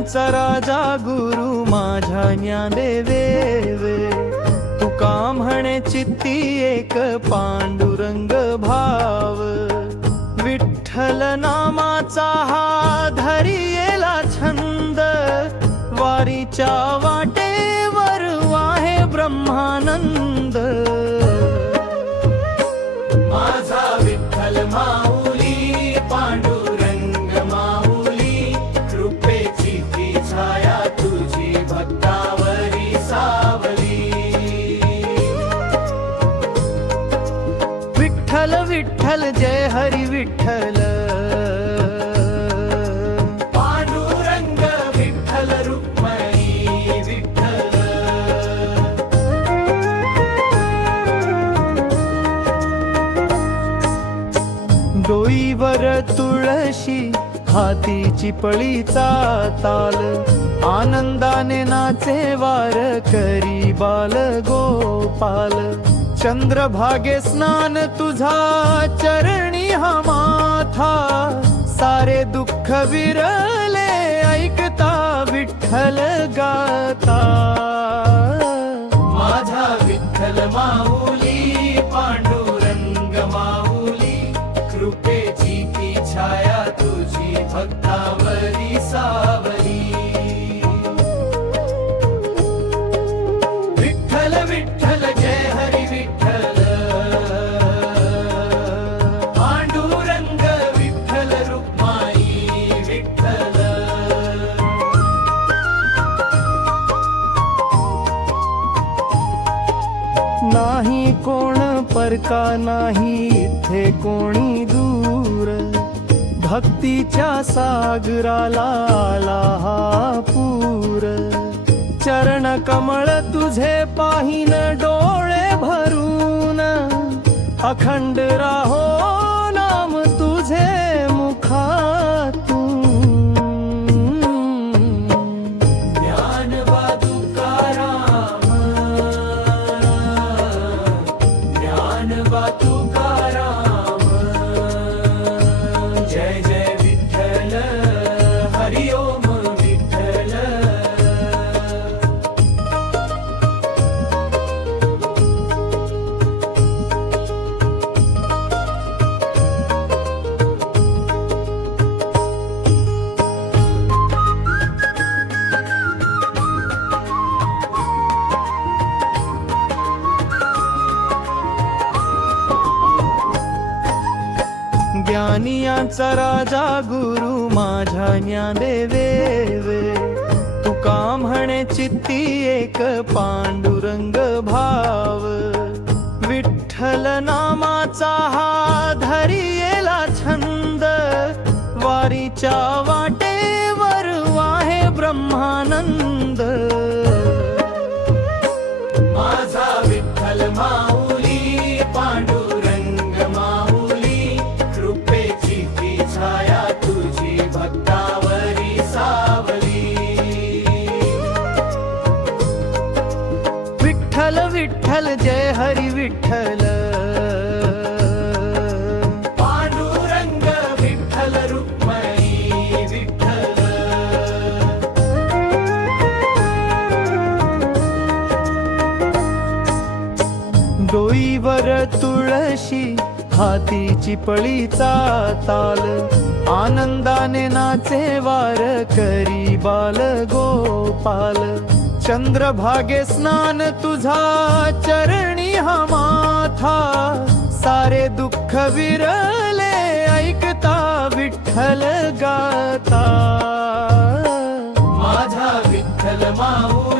ज्ञानियांचा राजा गुरु माझ्या ज्ञानदेवे, तुका म्हणे चित्ती एक पांडुरंग भाव, विठ्ठल नामाचा हा धरियेला छंद, वारीच्या वाटेवर वाहे ब्रह्मानंद. माझा विठ्ठल माऊली पांडुरंग माऊली, कृपेची ती छाया तुझी भक्तावरी सावली. विठ्ठल विठ्ठल जय हरी विठ्ठल, पांडुरंग विठ्ठल रुक्मिणी विठ्ठल. डोईवर तुळशी हातीची पळीचा ताल, आनंदाने नाचे वार करी बाल गोपाल. चंद्रभागे स्नान तुझा चरणी हा माथा, सारे दुःख विरले ऐकता विठ्ठल गाता. माझा विठ्ठल माऊली पांडुरंग माऊली, कृपेची ती छाया तुझी भक्तावरी सावली. विठ्ठल विठ्ठल जय हरी विठ्ठल, पांडुरंग विठ्ठल रुक्मिणी विठ्ठल. नाही कोण परका नाही इथे कोणी दूर, भक्तीच्या सागराला आला हा पूर. चरण कमळ तुझे पाहिन डोळे भरून, अखंड राहो नाम तुझे मुखातून. ज्ञानोबा तुकाराम, ज्ञानोबा तुकाराम, जय जय विठ्ठल हरि ओम विठ्ठल. ज्ञानियांचा राजा गुरु माझ्या ज्ञानदेवे, तुका म्हणे चित्ती एक पांडुरंग भाव, विठ्ठल नामाचा हा धरियेला छंद, वारीच्या वाटेवर वाहे ब्रह्मानंद. माझा विठ्ठल माऊली पांडुरंग माऊली, कृपेची ती छाया तुझी भक्तावरी सावली. विठ्ठल विठ्ठल जय हरी विठ्ठल, पांडुरंग विठ्ठल रुक्मिणी विठ्ठल. डोईवर तुळशी हातीची पळीचा ताल, आनंदाने नाचे वार करी बाल गोपाल. चंद्रभागे स्नान तुझा चरणी हा माथा, सारे दुःख विरले ऐकता विठ्ठल गाता. माझा विठ्ठल माऊली